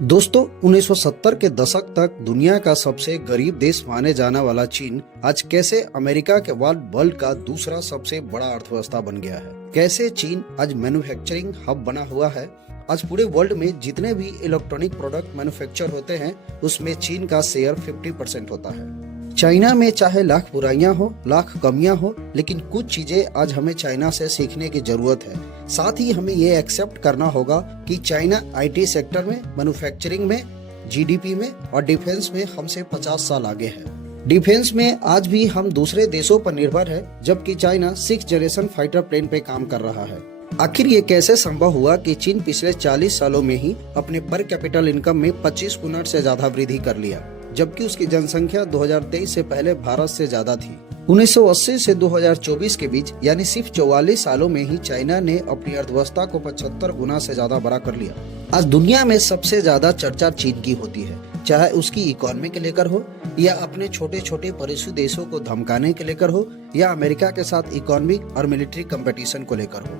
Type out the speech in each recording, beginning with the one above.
दोस्तों 1970 के दशक तक दुनिया का सबसे गरीब देश माने जाने वाला चीन आज कैसे अमेरिका के बाद वर्ल्ड का दूसरा सबसे बड़ा अर्थव्यवस्था बन गया है। कैसे चीन आज मैन्युफैक्चरिंग हब बना हुआ है। आज पूरे वर्ल्ड में जितने भी इलेक्ट्रॉनिक प्रोडक्ट मैन्युफैक्चर होते हैं उसमें चीन का शेयर 50% होता है। चाइना में चाहे लाख बुराइयां हो, लाख कमियां हो, लेकिन कुछ चीजें आज हमें चाइना से सीखने की जरूरत है। साथ ही हमें ये एक्सेप्ट करना होगा कि चाइना आईटी सेक्टर में, मैन्युफैक्चरिंग में, जीडीपी में और डिफेंस में हमसे 50 साल आगे है। डिफेंस में आज भी हम दूसरे देशों पर निर्भर है, जबकि China 6th generation fighter plane पे काम कर रहा है। आखिर ये कैसे संभव हुआ कि चीन पिछले 40 सालों में ही अपने पर कैपिटल इनकम में 25 गुना से ज्यादा वृद्धि कर लिया, जबकि उसकी जनसंख्या 2023 से पहले भारत से ज्यादा थी। 1980 से 2024 के बीच यानी सिर्फ 44 सालों में ही चाइना ने अपनी अर्थव्यवस्था को 75 गुना से ज्यादा बड़ा कर लिया। आज दुनिया में सबसे ज्यादा चर्चा चीन की होती है, चाहे उसकी इकोनॉमी के लेकर हो या अपने छोटे छोटे पड़ोसी देशों को धमकाने के लेकर हो या अमेरिका के साथ इकोनॉमिक और मिलिट्री कंपटीशन को लेकर हो।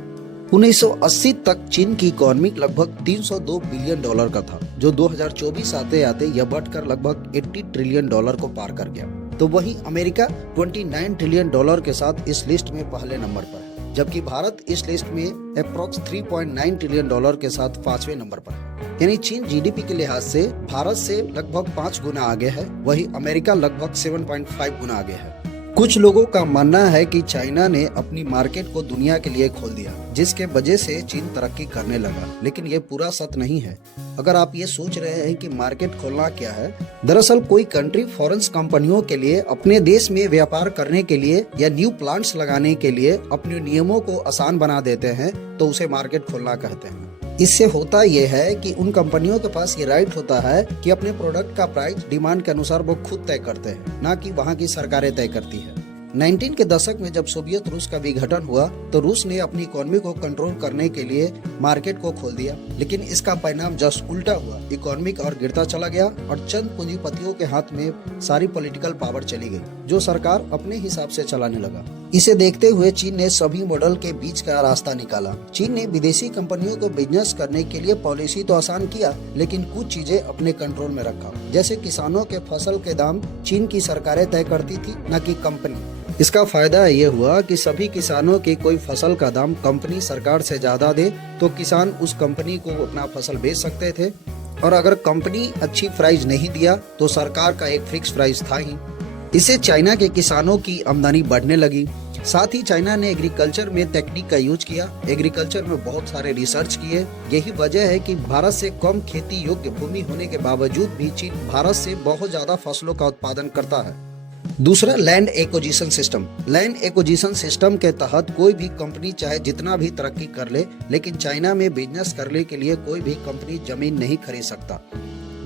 1980 तक चीन की इकोनॉमी लगभग $302 बिलियन का था, जो 2024 आते आते यह बढ़कर लगभग $80 ट्रिलियन को पार कर गया। तो वहीं अमेरिका $29 ट्रिलियन के साथ इस लिस्ट में पहले नंबर पर है, जबकि भारत इस लिस्ट में अप्रोक्स $3.9 ट्रिलियन के साथ 5वें नंबर पर है। यानी चीन जीडीपी के लिहाज से भारत से लगभग 5 गुना आगे है, वहीं अमेरिका लगभग 7.5 गुना आगे है। कुछ लोगों का मानना है कि चाइना ने अपनी मार्केट को दुनिया के लिए खोल दिया, जिसके वजह से चीन तरक्की करने लगा, लेकिन ये पूरा सत्य नहीं है। अगर आप ये सोच रहे हैं कि मार्केट खोलना क्या है, दरअसल कोई कंट्री फॉरेन कंपनियों के लिए अपने देश में व्यापार करने के लिए या न्यू प्लांट्स लगाने के लिए अपने नियमों को आसान बना देते हैं तो उसे मार्केट खोलना कहते हैं। इससे होता यह है कि उन कंपनियों के पास ये राइट होता है कि अपने प्रोडक्ट का प्राइस डिमांड के अनुसार वो खुद तय करते हैं, ना कि वहाँ की सरकारें तय करती है। 19 के दशक में जब सोवियत रूस का विघटन हुआ तो रूस ने अपनी इकोनॉमी को कंट्रोल करने के लिए मार्केट को खोल दिया, लेकिन इसका परिणाम जस्ट उल्टा हुआ। इकोनॉमी और गिरता चला गया और चंद पूंजीपतियों के हाथ में सारी पॉलिटिकल पावर चली गई, जो सरकार अपने हिसाब से चलाने लगा। इसे देखते हुए चीन ने सभी मॉडल के बीच का रास्ता निकाला। चीन ने विदेशी कंपनियों को बिजनेस करने के लिए पॉलिसी तो आसान किया, लेकिन कुछ चीजें अपने कंट्रोल में रखा। जैसे किसानों के फसल के दाम चीन की सरकारें तय करती थी, न कि कंपनी। इसका फायदा ये हुआ कि सभी किसानों की कोई फसल का दाम कंपनी सरकार से ज्यादा दे तो किसान उस कंपनी को अपना फसल बेच सकते थे, और अगर कंपनी अच्छी प्राइस नहीं दिया तो सरकार का एक फिक्स प्राइस था ही। इससे चाइना के किसानों की आमदनी बढ़ने लगी। साथ ही चाइना ने एग्रीकल्चर में तकनीक का यूज किया, एग्रीकल्चर में बहुत सारे रिसर्च किए। यही वजह है कि भारत से कम खेती योग्य भूमि होने के बावजूद भी चीन भारत से बहुत ज्यादा फसलों का उत्पादन करता है। दूसरा, land acquisition system. Land acquisition system के तहत कोई भी कंपनी चाहे जितना भी तरक्की कर ले, लेकिन चाइना में बिजनेस करने के लिए कोई भी कंपनी जमीन नहीं खरीद सकता।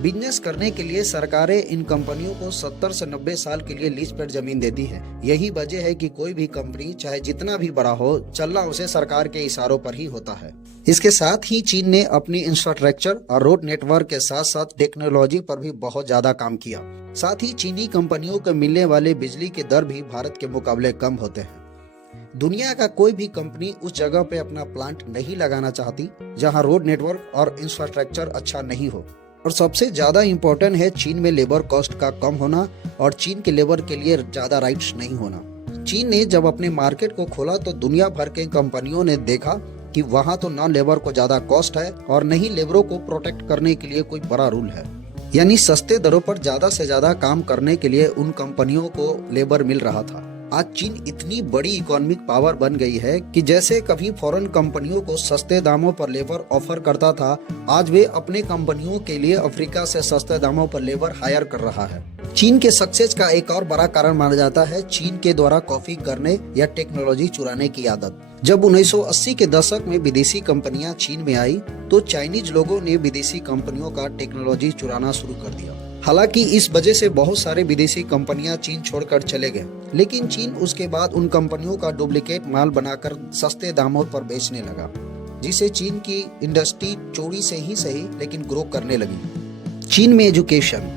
बिजनेस करने के लिए सरकारें इन कंपनियों को 70 से 90 साल के लिए लीज पर जमीन देती है। यही वजह है कि कोई भी कंपनी चाहे जितना भी बड़ा हो, चलना उसे सरकार के इशारों पर ही होता है। इसके साथ ही चीन ने अपनी इंफ्रास्ट्रक्चर और रोड नेटवर्क के साथ साथ टेक्नोलॉजी पर भी बहुत ज्यादा काम किया। साथ ही चीनी कंपनियों को मिलने वाले बिजली के दर भी भारत के मुकाबले कम होते हैं। दुनिया का कोई भी कंपनी उस जगह पे अपना प्लांट नहीं लगाना चाहती जहां रोड नेटवर्क और इंफ्रास्ट्रक्चर अच्छा नहीं हो। और सबसे ज्यादा इम्पोर्टेंट है चीन में लेबर कॉस्ट का कम होना और चीन के लेबर के लिए ज्यादा राइट्स नहीं होना। चीन ने जब अपने मार्केट को खोला तो दुनिया भर के कंपनियों ने देखा कि वहाँ तो न लेबर को ज्यादा कॉस्ट है और न ही लेबरों को प्रोटेक्ट करने के लिए कोई बड़ा रूल है। यानी सस्ते दरों पर ज्यादा से ज्यादा काम करने के लिए उन कंपनियों को लेबर मिल रहा था। आज चीन इतनी बड़ी इकोनॉमिक पावर बन गई है कि जैसे कभी फॉरेन कंपनियों को सस्ते दामों पर लेबर ऑफर करता था, आज वे अपने कंपनियों के लिए अफ्रीका से सस्ते दामों पर लेबर हायर कर रहा है। चीन के सक्सेस का एक और बड़ा कारण माना जाता है चीन के द्वारा कॉपी करने या टेक्नोलॉजी चुराने की आदत। जब 1980 के दशक में विदेशी कंपनियां चीन में आई तो चाइनीज लोगों ने विदेशी कंपनियों का टेक्नोलॉजी चुराना शुरू कर दिया। हालांकि इस वजह से बहुत सारे विदेशी कंपनियां चीन छोड़कर चले गए, लेकिन चीन उसके बाद उन कंपनियों का डुप्लीकेट माल बनाकर सस्ते दामों पर बेचने लगा, जिससे चीन की इंडस्ट्री चोरी से ही सही लेकिन ग्रो करने लगी। चीन में एजुकेशन।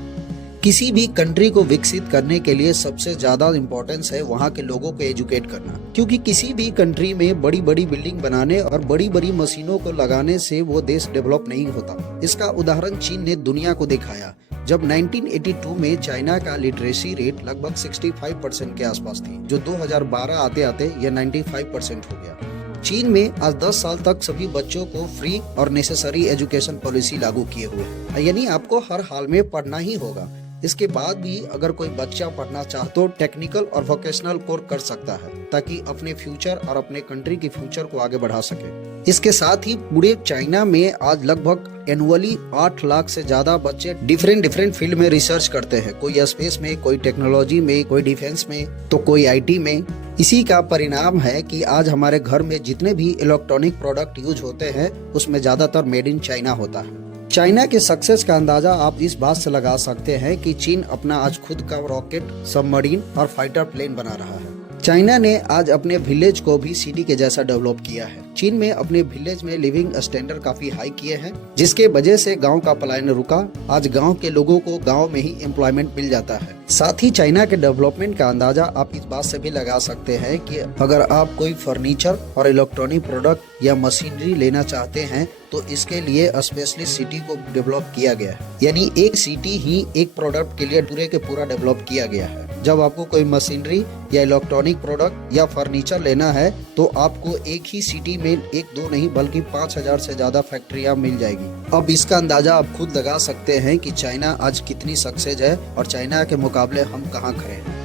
किसी भी कंट्री को विकसित करने के लिए सबसे ज्यादा इम्पोर्टेंस है वहाँ के लोगों को एजुकेट करना, क्योंकि किसी भी कंट्री में बड़ी बड़ी बिल्डिंग बनाने और बड़ी बड़ी मशीनों को लगाने से वो देश डेवलप नहीं होता। इसका उदाहरण चीन ने दुनिया को दिखाया जब 1982 में चाइना का लिटरेसी रेट लगभग 65% के आसपास थी, जो 2012 आते आते यह 95% हो गया। चीन में आज 10 साल तक सभी बच्चों को फ्री और नेसेसरी एजुकेशन पॉलिसी लागू किए हुए है, यानी आपको हर हाल में पढ़ना ही होगा। इसके बाद भी अगर कोई बच्चा पढ़ना चाहे तो टेक्निकल और वोकेशनल कोर्स कर सकता है, ताकि अपने फ्यूचर और अपने कंट्री की फ्यूचर को आगे बढ़ा सके। इसके साथ ही पूरे चाइना में आज लगभग एनुअली 8 लाख से ज्यादा बच्चे डिफरेंट फील्ड में रिसर्च करते हैं, कोई स्पेस में, कोई टेक्नोलॉजी में, कोई डिफेंस में, तो कोई आईटी में। इसी का परिणाम है कि आज हमारे घर में जितने भी इलेक्ट्रॉनिक प्रोडक्ट यूज होते हैं उसमें ज्यादातर मेड इन चाइना होता है। चाइना के सक्सेस का अंदाजा आप इस बात से लगा सकते हैं कि चीन अपना आज खुद का रॉकेट, सबमरीन और फाइटर प्लेन बना रहा है। चाइना ने आज अपने विलेज को भी सिटी के जैसा डेवलप किया है। चीन में अपने विलेज में लिविंग स्टैंडर्ड काफी हाई किए हैं, जिसके वजह से गांव का पलायन रुका। आज गांव के लोगों को गांव में ही एम्प्लॉयमेंट मिल जाता है। साथ ही चाइना के डेवलपमेंट का अंदाजा आप इस बात से भी लगा सकते हैं कि अगर आप कोई फर्नीचर और इलेक्ट्रॉनिक प्रोडक्ट या मशीनरी लेना चाहते हैं तो इसके लिए स्पेशली सिटी को डेवलप किया गया है, यानी एक सिटी ही एक प्रोडक्ट के लिए पूरे के पूरा डेवलप किया गया है। जब आपको कोई मशीनरी या इलेक्ट्रॉनिक प्रोडक्ट या फर्नीचर लेना है तो आपको एक ही सिटी में एक दो नहीं बल्कि 5000 से ज्यादा फैक्ट्रियां मिल जाएगी। अब इसका अंदाजा आप खुद लगा सकते हैं कि चाइना आज कितनी सक्सेस है और चाइना के मुकाबले हम कहां खड़े हैं।